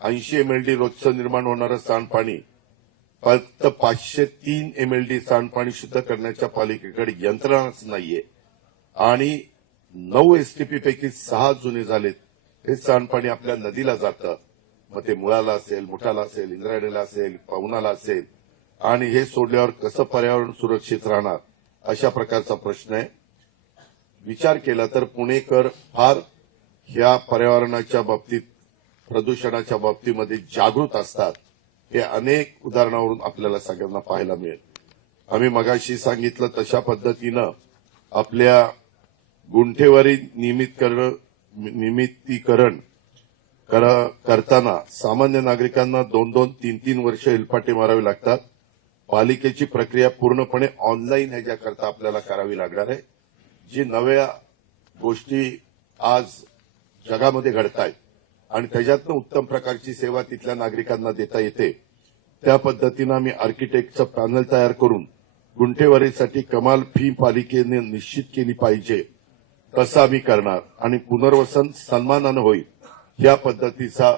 80 MLD रोजचं निर्माण होणारं सांडपाणी फक्त 503 MLD सांडपाणी शुद्ध करण्याच्या पालिकेकडे यंत्रणाच नाहीये आणि 9 STP पैकी 6 जुने झालेत. हे सांडपाणी आपल्या नदीला जातं, मग ते मुळाला असेल, मुठाला असेल, इंद्रायणीला असेल, पवनाला असेल, आणि हे सोडल्यावर कसं पर्यावरण सुरक्षित राहणार अशा प्रकारचा प्रश्न आहे. विचार केला तर पुणेकर फार ह्या पर्यावरणाच्या बाबतीत, प्रदूषणाच्या बाबतीमध्ये जागृत असतात. हे अनेक उदाहरणावरून आपल्याला सगळ्यांना पाहायला मिळेल. आम्ही मगाशी सांगितलं तशा पद्धतीनं आपल्या गुंठेवारी नियमितीकरण करताना सामान्य नागरिकांना 2-2, 3-3 वर्ष हेलपाटे मारावे लागतात. पालिकेची प्रक्रिया पूर्णपणे ऑनलाईन ह्याच्याकरता आपल्याला करावी लागणार आहे. जी नव्या गोष्टी आज जगामध्ये घडतायत आणि त्याच्यातनं उत्तम प्रकारची सेवा तिथल्या नागरिकांना देता येते, त्या पद्धतीनं आम्ही आर्किटेक्टचं पॅनल तयार करून गुंठेवारीसाठी कमाल फी पालिकेने निश्चित केली पाहिजे तसं आम्ही करणार आणि पुनर्वसन सन्मानानं होईल या पद्धतीचा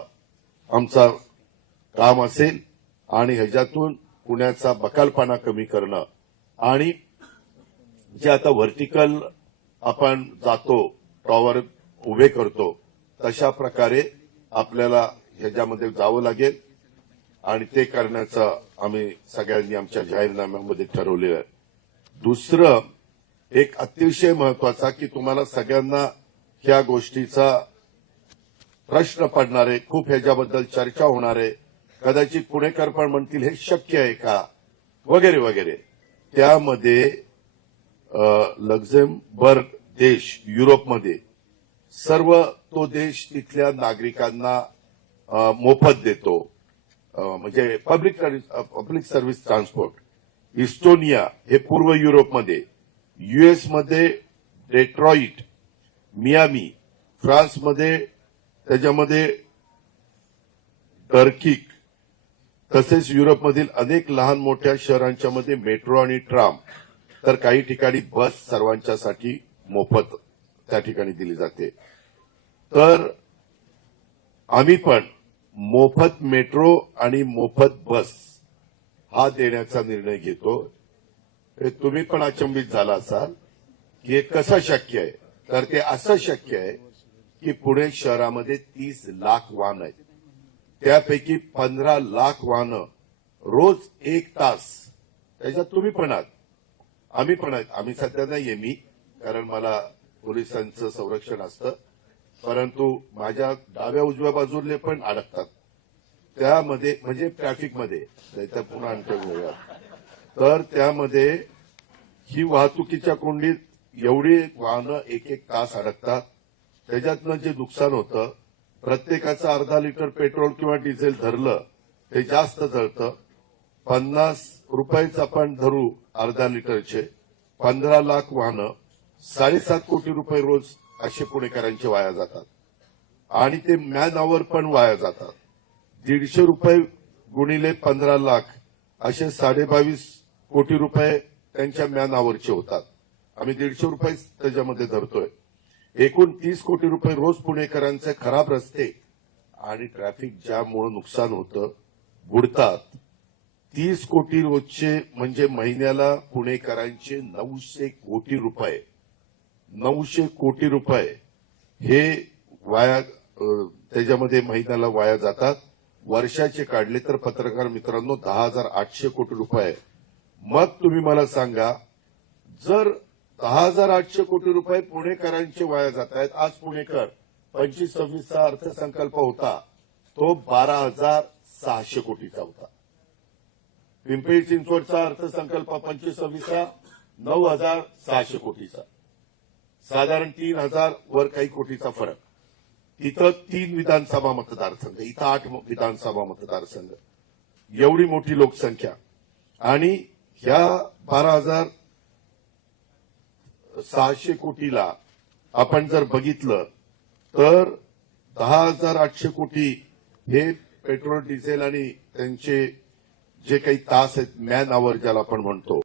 आमचा काम असेल. आणि ह्याच्यातून पुण्याचा बकालपणा कमी करणं आणि जे आता व्हर्टिकल आपण जातो, टॉवर उभे करतो, तशा प्रकारे आपल्याला ह्याच्यामध्ये जावं लागेल आणि ते करण्याचं आम्ही सगळ्यांनी आमच्या जाहीरनाम्यामध्ये ठरवलेलं आहे. दुसरं एक अतिशय महत्वाचा की तुम्हाला सगळ्यांना ह्या गोष्टीचा प्रश्न पडणार आहे, खूप ह्याच्याबद्दल चर्चा होणार आहे. कदाचित पुणेकर पण म्हणतील हे शक्य आहे का वगैरे वगैरे. त्यामध्ये लक्झेंबर्ग देश युरोपमध्ये सर्व तो देश तिथल्या नागरिकांना मोफत देतो, म्हणजे पब्लिक सर्व्हिस ट्रान्सपोर्ट. इस्टोनिया हे पूर्व युरोपमध्ये, यूएसमध्ये डेट्रॉईट, मियामी, फ्रान्समध्ये त्याच्यामध्ये टर्किक, तसेच युरोपमधील अनेक लहान मोठ्या शहरांच्या मध्ये मेट्रो आणि ट्राम, तर काही ठिकाणी बस सर्वांच्यासाठी मोफत त्या ठिकाणी दिली जाते. तर आम्ही पण मोफत मेट्रो आणि मोफत बस हा देण्याचा निर्णय घेतो. तुम्ही पण अचंबित झाला असाल की हे कसं शक्य आहे. तर ते असं शक्य आहे की पुणे शहरामध्ये 30 लाख वाहन आहेत, त्यापैकी 15 लाख वाहनं रोज 1 तास, त्याच्यात तुम्ही पण आहात, आम्ही पण आहेत. आम्ही सध्या नाहीये मी, कारण मला पोलिसांचं संरक्षण असतं, परंतु माझ्या डाव्या उजव्या बाजूले पण अडकतात त्यामध्ये, म्हणजे ट्रॅफिकमध्ये, तर पुन्हा आणतो. तर त्यामध्ये ही वाहतुकीच्या कोंडीत एवढी वाहनं 1-1 तास अडकतात. त्याच्यातनं जे नुकसान होतं, प्रत्येकाचं अर्धा लिटर पेट्रोल किंवा डिझेल धरलं ते जास्त जळतं. 50 रुपयेच आपण धरू अर्धा लिटरचे, 15 लाख वाहनं, 7.5 कोटी रुपये रोज असे पुणेकरांचे वाया जातात. आणि ते मॅन आवर पण वाया जातात. 150 रुपये गुणिले 15 लाख असे 22.5 कोटी रुपये त्यांच्या मॅन आवरचे होतात. आम्ही 150 रुपये त्याच्यामध्ये धरतोय. एकूण 30 कोटी रुपये रोज पुणेकरांचे खराब रस्ते आणि ट्रॅफिक जॅममुळे नुकसान होतं, बुडतात. 30 कोटी रोजचे म्हणजे महिन्याला पुणेकरांचे 900 कोटी रुपये, 900 कोटी रुपये हे वाया त्याच्यामध्ये महिन्याला वाया जातात. वर्षाचे काढले तर पत्रकार मित्रांनो 10,800 कोटी रुपये. मग तुम्ही मला सांगा, जर 10,800 कोटी रुपये पुणेकरांचे वाया जात आहेत. आज पुणेकर 25-26चा अर्थसंकल्प होता तो 12,600 कोटीचा होता. पिंपरी चिंचवडचा अर्थसंकल्प 25-26चा 9,600 कोटीचा, साधारण 3,000 वर काही कोटीचा फरक. तिथं 3 विधानसभा मतदारसंघ, इथं 8 विधानसभा मतदारसंघ, एवढी मोठी लोकसंख्या. आणि ह्या 12,600 कोटीला आपण जर बघितलं तर 10,800 कोटी हे पेट्रोल डिझेल आणि त्यांचे जे काही तास आहेत, मॅन आवर ज्याला आपण म्हणतो,